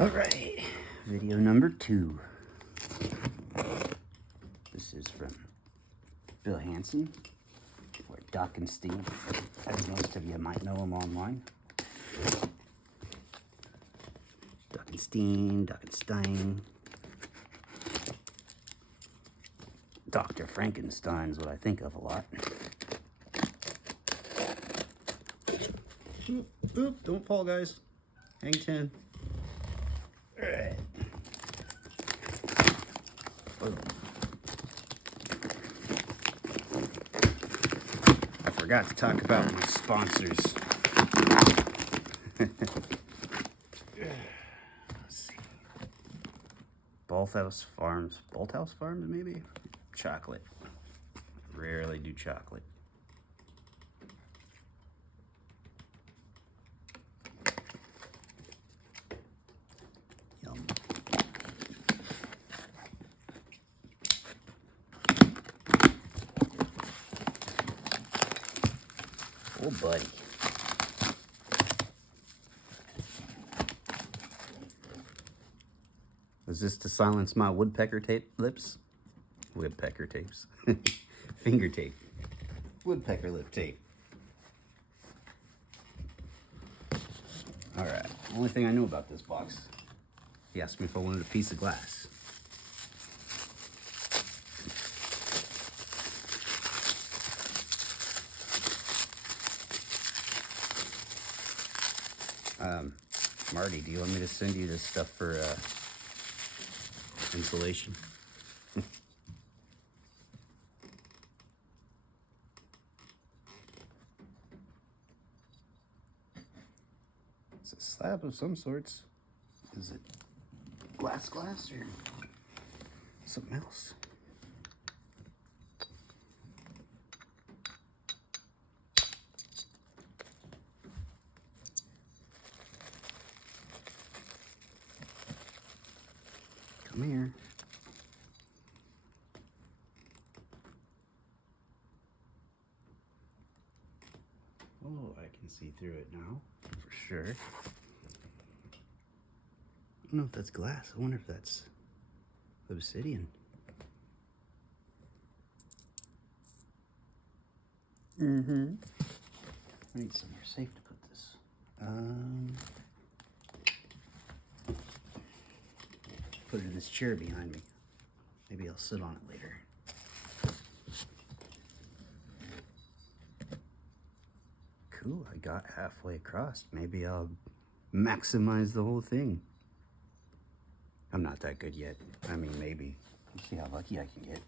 Alright, video number 2. This is from Bill Hansen, or Doc and Steve, as most of you might know him online. Duckenstein. Dr. Frankenstein's what I think of a lot. Oop, don't fall, guys. Hang 10. Alright. I forgot to talk about my sponsors. Let's see. Bolthouse Farms, maybe? Chocolate. Rarely do chocolate. Yum. Oh, buddy. Is this to silence my woodpecker tape lips? Woodpecker tapes. Finger tape. Woodpecker lip tape. Alright, only thing I know about this box. He asked me if I wanted a piece of glass. Marty, do you want me to send you this stuff for insulation? It's a slab of some sorts. Is it glass or something else? Come here. Oh, I can see through it now, for sure. I don't know if that's glass. I wonder if that's obsidian. I need somewhere safe to put this. Put it in this chair behind me. Maybe I'll sit on it later. Cool, I got halfway across. Maybe I'll maximize the whole thing. I'm not that good yet. I mean, maybe. Let's see how lucky I can get.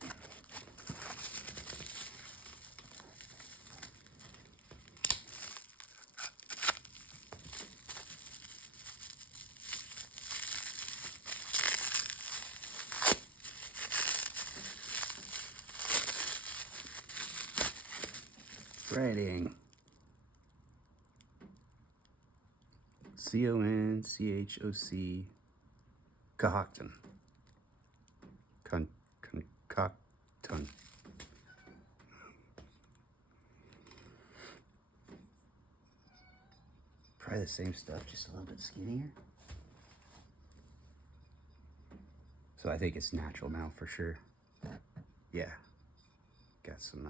Writing. C-O-N-C-H-O-C. Cockton. Concoction. Probably the same stuff, just a little bit skinnier. So I think it's natural now for sure. Yeah. Got some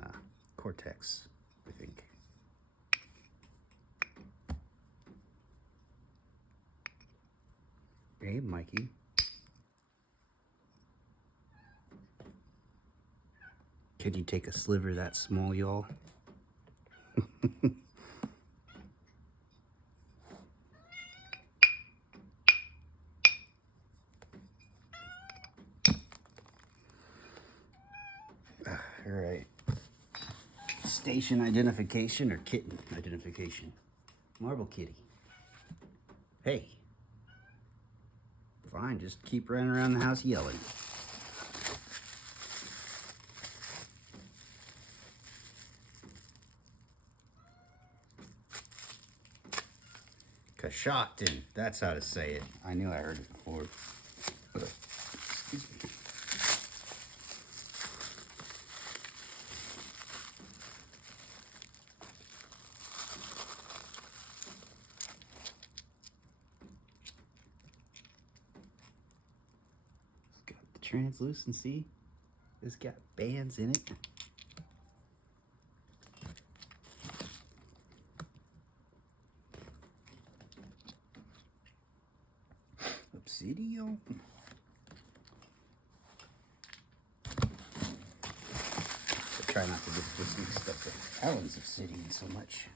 cortex, I think. Hey, Mikey. Could you take a sliver that small, y'all? All right. Station identification or kitten identification? Marble kitty. Hey. Fine, just keep running around the house yelling. Cockton, that's how to say it. I knew I heard it before. Excuse me. translucency. It's got bands in it. Obsidian. I try not to get just mixed up with Allen's obsidian so much.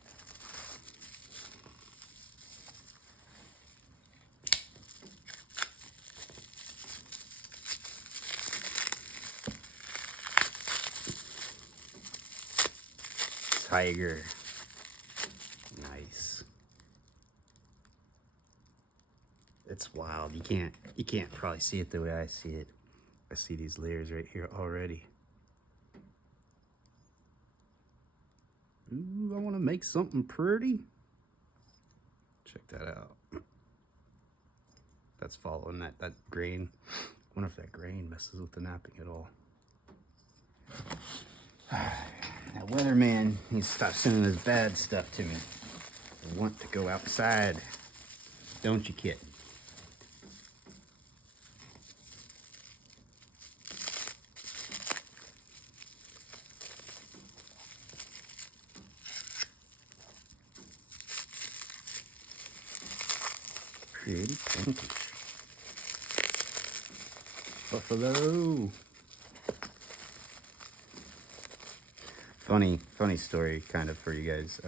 Tiger. Nice. It's wild. You can't probably see it the way I see it. I see these layers right here already. Ooh, I want to make something pretty. Check that out. That's following that grain. I wonder if that grain messes with the napping at all. That weatherman needs to stop sending this bad stuff to me. I want to go outside. Don't you, kid? Pretty pinkish. Buffalo. Funny story kind of for you guys.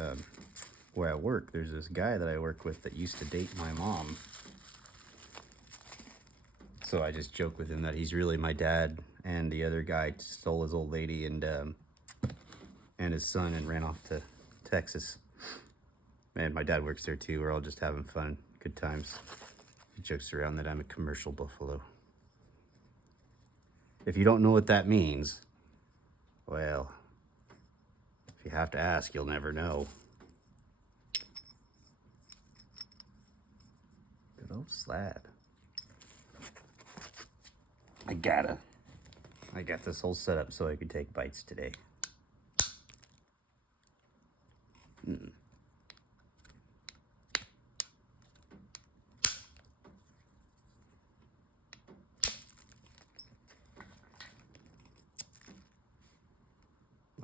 Where I work, there's this guy that I work with that used to date my mom. So I just joke with him that he's really my dad, and the other guy stole his old lady and his son and ran off to Texas. And my dad works there too. We're all just having fun, good times. He jokes around that I'm a commercial buffalo. If you don't know what that means, well, if you have to ask, you'll never know. Good old slab. I got this whole setup so I could take bites today.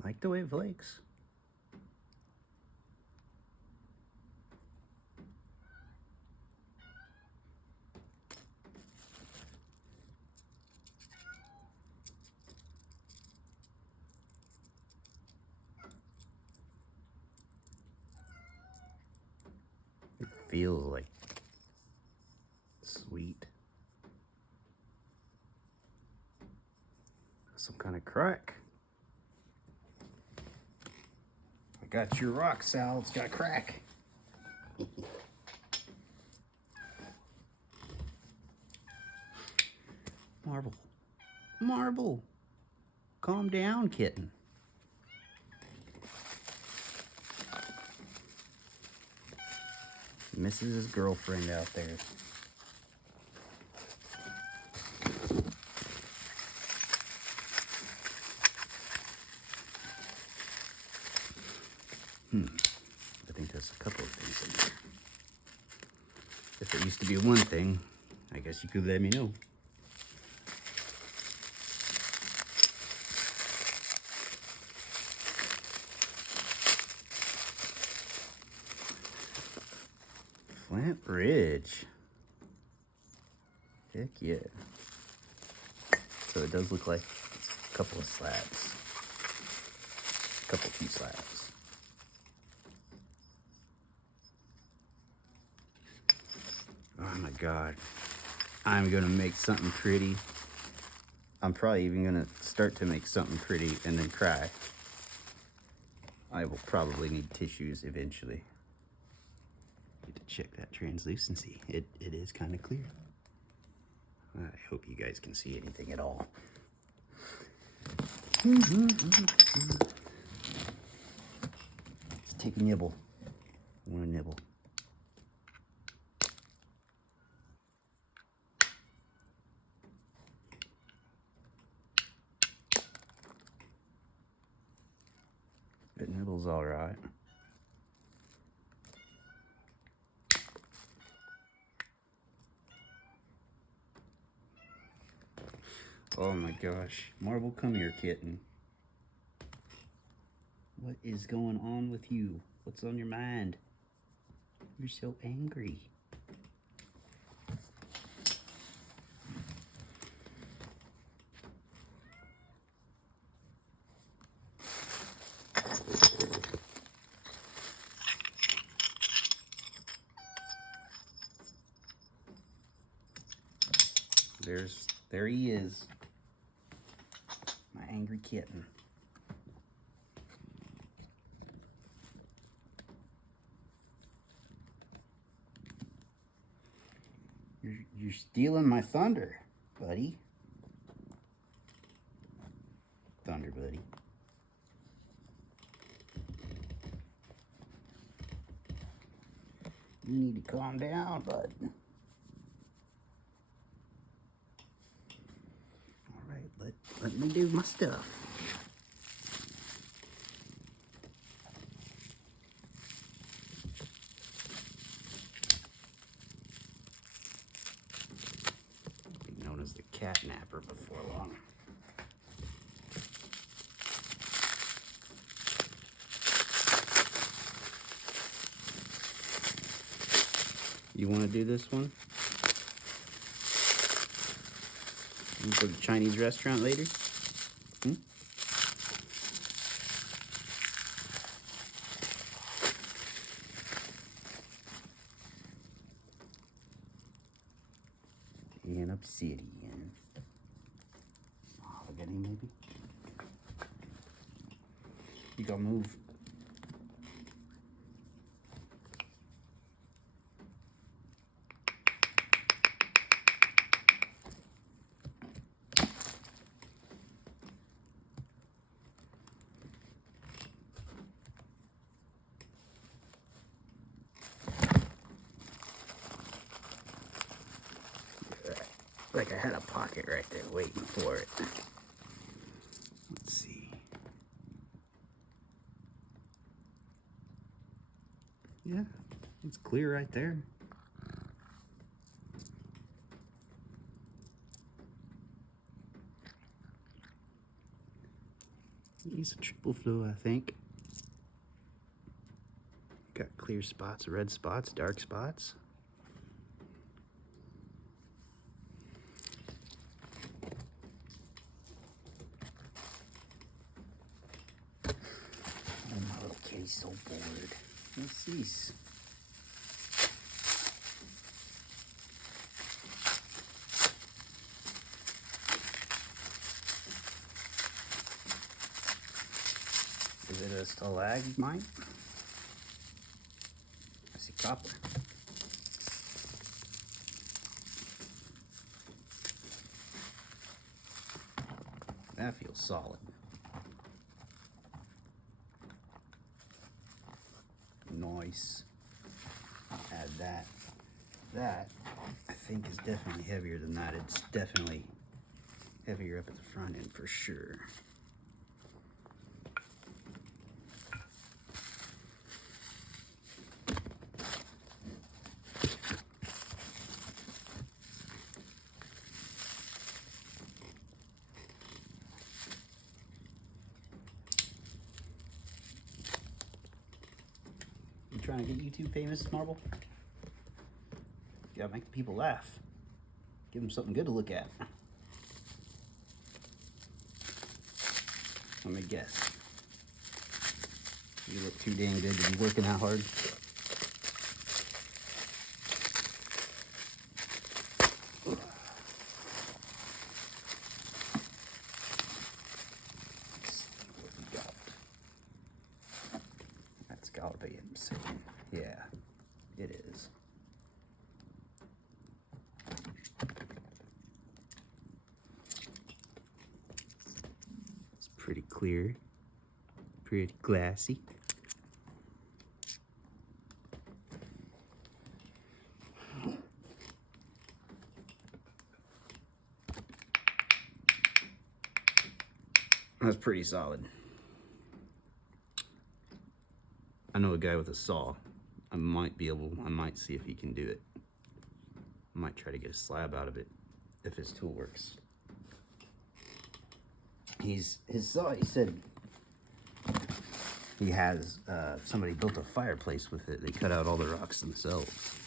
Like the way it flakes. It feels like sweet. Some kind of crack. I got your rock, Sal. It's got a crack. Marble. Marble. Calm down, kitten. Misses his girlfriend out there. I think there's a couple of things in there. If it used to be one thing, I guess you could let me know. Flint Ridge. Heck yeah. So it does look like it's a couple of slabs. A couple few slabs. Oh my God. I'm gonna make something pretty. I'm probably even gonna start to make something pretty and then cry. I will probably need tissues eventually. Need to check that translucency. It is kind of clear. I hope you guys can see anything at all. Let's take a nibble. I want to nibble. That nibble's all right. Oh my gosh. Marble, come here, kitten. What is going on with you? What's on your mind? You're so angry. There he is. My angry kitten. You're stealing my thunder, buddy. Thunder, buddy. You need to calm down, bud. All right, let me do my stuff. Be known as the cat napper before long. You want to do this one? You go to the Chinese restaurant later? Hmm? And obsidian. Mahogany, maybe? You gotta move. Like I had a pocket right there waiting for it. Let's see. Yeah, it's clear right there. It's a triple flow, I think. Got clear spots, red spots, dark spots. Oh, my little kitty's so bored. What's this? Is it a stalagmite? I see copper. That feels solid. Nice. I'll add that. That, I think, is definitely heavier than that. It's definitely heavier up at the front end for sure. You trying to get YouTube famous, Marble? You gotta make the people laugh. Give them something good to look at. Let me guess. You look too dang good to be working that hard. Let's see what we got. That's gotta be insane. Yeah, it is. It's pretty clear, pretty glassy. That's pretty solid. I know a guy with a saw. I might see if he can do it. I might try to get a slab out of it if his tool works. he said he has, somebody built a fireplace with it. They cut out all the rocks themselves.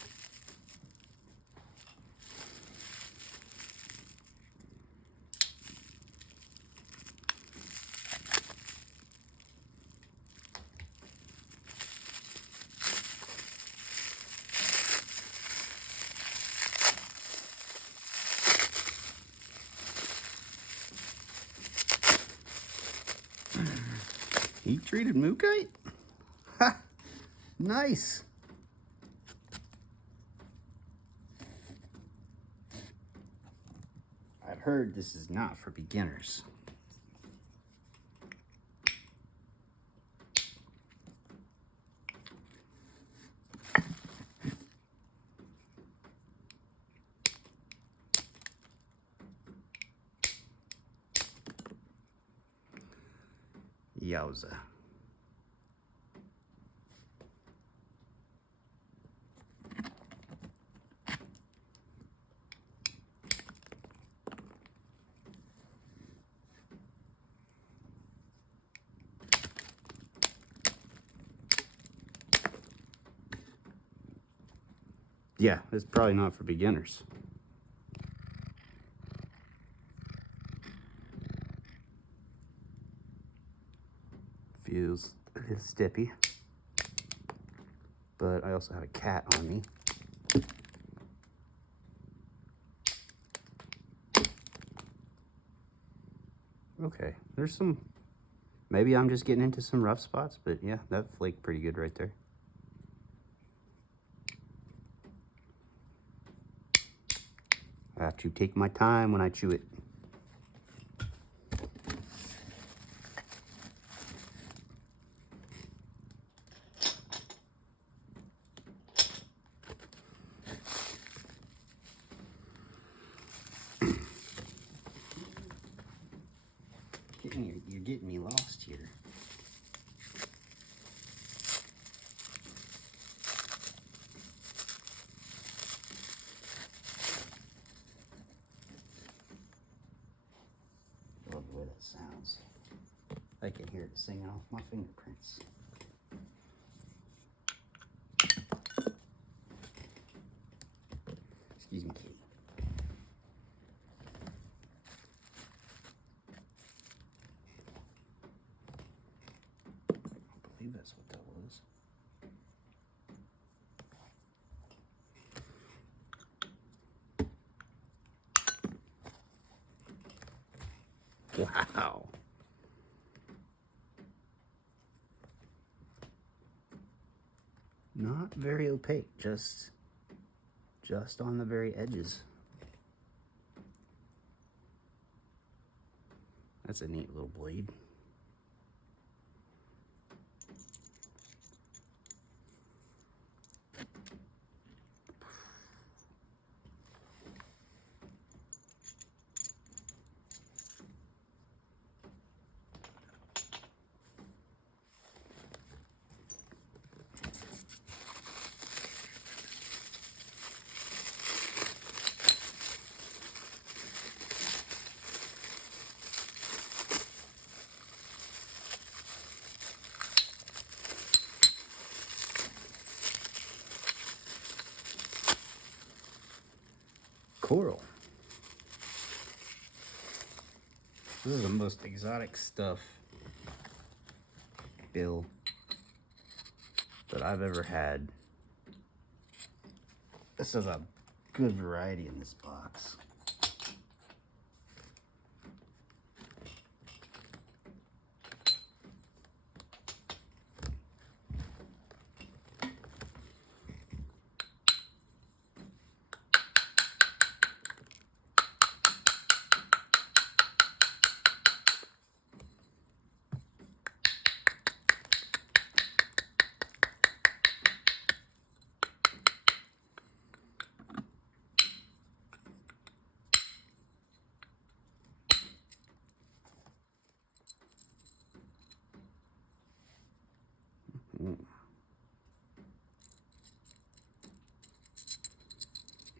Heat treated mookite? Ha! Nice! I've heard this is not for beginners. Yowza. Yeah, it's probably not for beginners. Feels a little stippy. But I also have a cat on me. Okay, there's some, maybe I'm just getting into some rough spots, but yeah, that flaked pretty good right there. I have to take my time when I chew it. You're getting me lost here. I love the way that sounds. I can hear it singing off my fingerprints. Excuse me, kitty. I believe that's what that was. Wow. Not very opaque, just on the very edges. That's a neat little blade. Coral. This is the most exotic stuff, Bill, that I've ever had. This is a good variety in this box.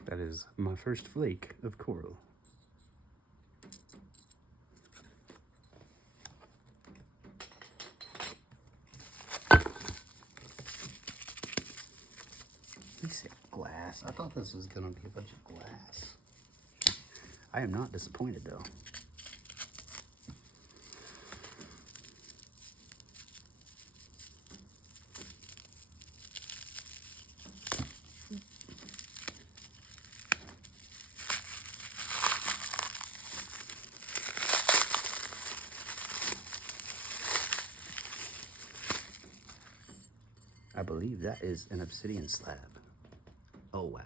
That is my first flake of coral. glass. I thought this was gonna be a bunch of glass. I am not disappointed though. I believe that is an obsidian slab. Oh, wow.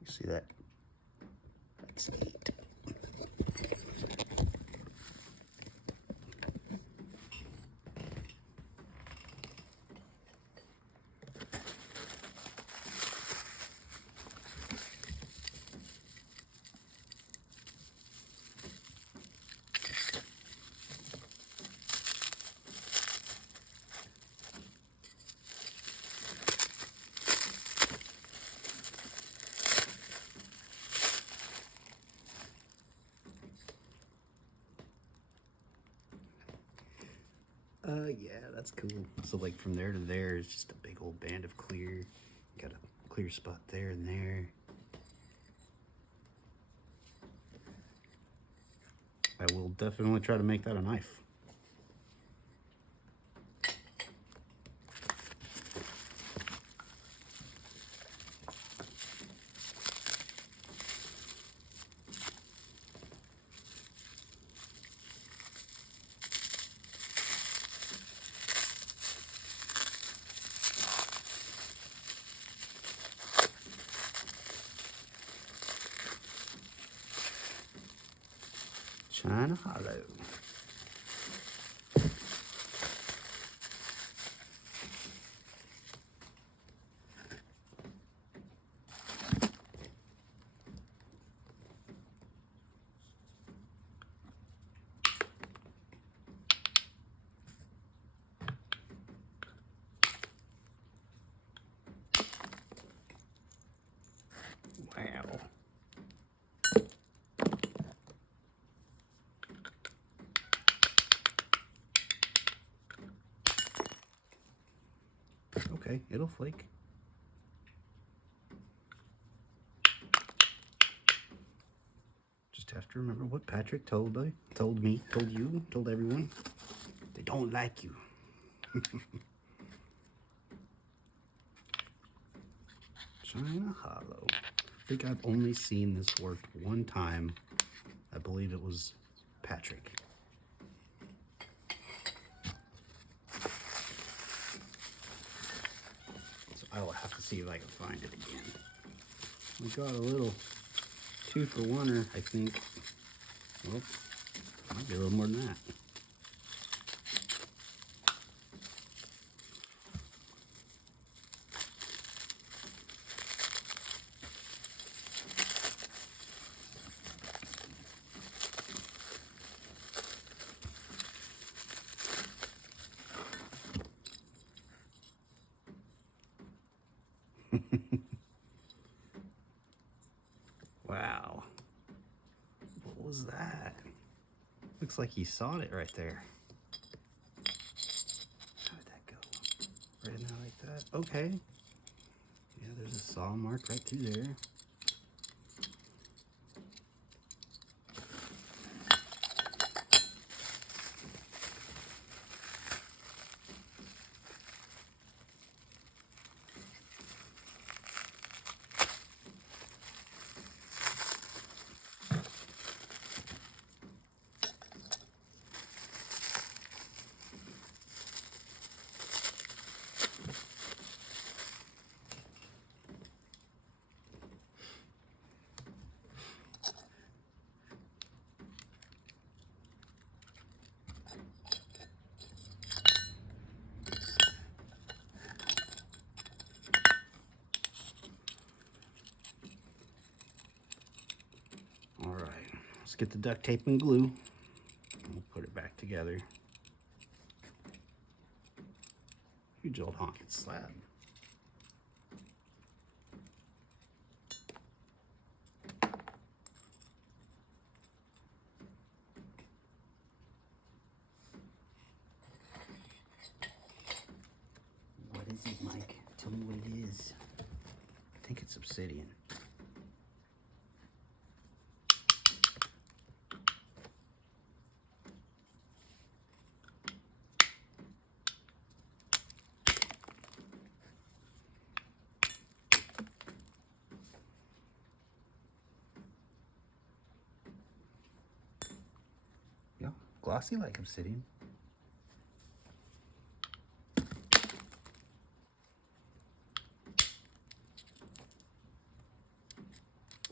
You see that? That's neat. Yeah, that's cool. So like from there to there is just a big old band of clear. Got a clear spot there and there. I will definitely try to make that a knife. China Hollow. Wow. Okay, it'll flake. Just have to remember what Patrick told me, told you, told everyone. They don't like you. China Hollow. I think I've only seen this worked one time. I believe it was Patrick. So I will have to see if I can find it again. We got a little 2-for-1er, I think. Well, might be a little more than that. Wow. What was that? Looks like he sawed it right there. How did that go? Right in there like that? Okay. Yeah, there's a saw mark right through there. All right, let's get the duct tape and glue. We'll put it back together. Huge old honking slab. obsidian. Yeah, glossy like obsidian.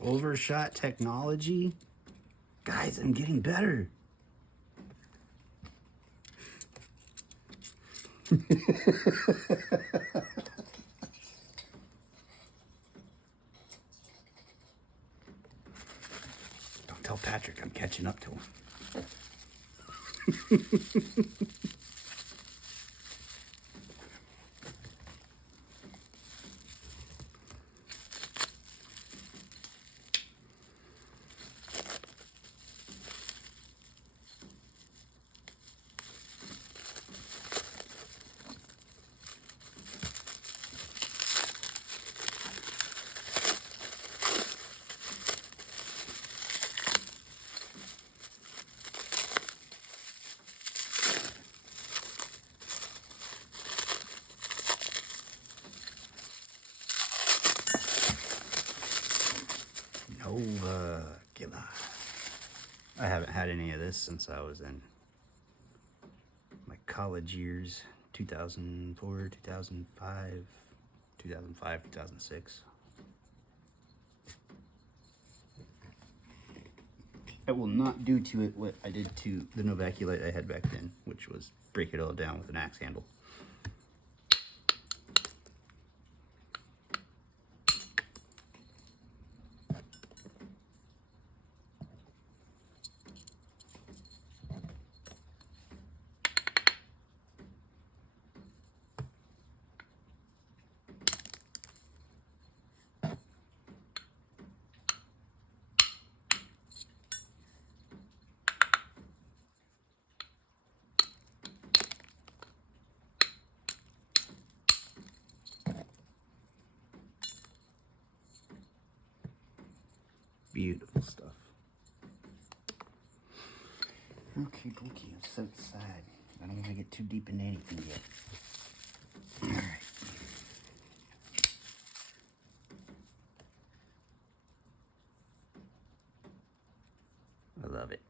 Overshot technology. Guys, I'm getting better. Don't tell Patrick I'm catching up to him. Nova Killer. I haven't had any of this since I was in my college years, 2004, 2005, 2006. I will not do to it what I did to the Novaculite I had back then, which was break it all down with an axe handle. Beautiful stuff. Okay, I'm so excited. I don't want to get too deep into anything yet. Alright. I love it.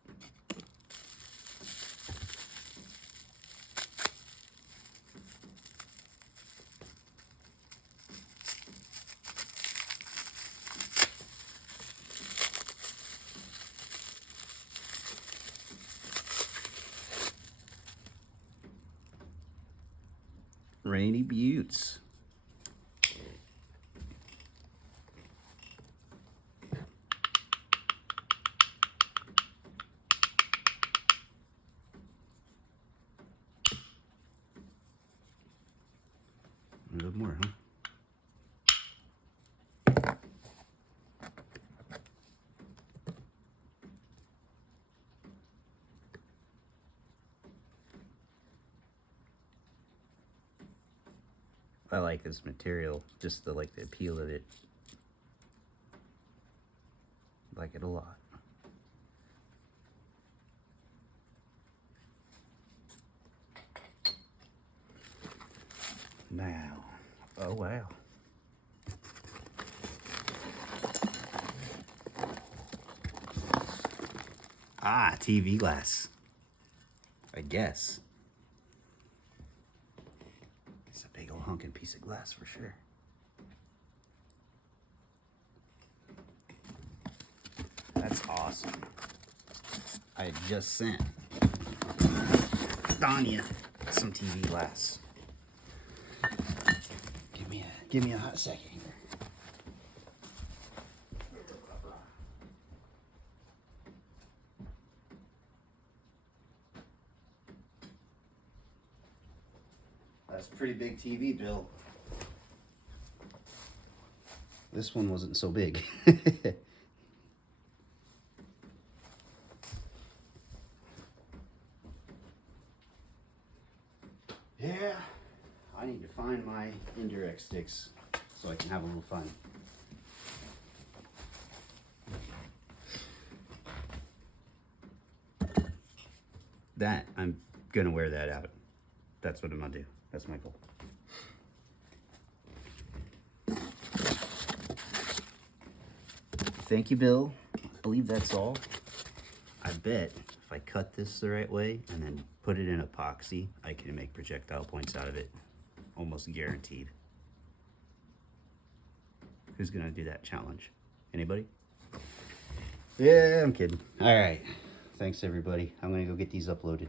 Rainy Buttes. A little more, huh? I like this material, just the the appeal of it. Like it a lot. Now, oh wow. Ah, TV glass. I guess. It's a big old hunkin' piece of glass for sure. That's awesome. I just sent Danya some TV glass. Give me a hot second here. That's a pretty big TV, Bill. This one wasn't so big. Yeah, I need to find my indirect sticks so I can have a little fun. that, I'm gonna wear that out. That's what I'm gonna do. That's my goal. Thank you, Bill. I believe that's all. I bet if I cut this the right way and then put it in epoxy, I can make projectile points out of it. Almost guaranteed. Who's gonna do that challenge? Anybody? Yeah, I'm kidding. All right. Thanks, everybody. I'm gonna go get these uploaded.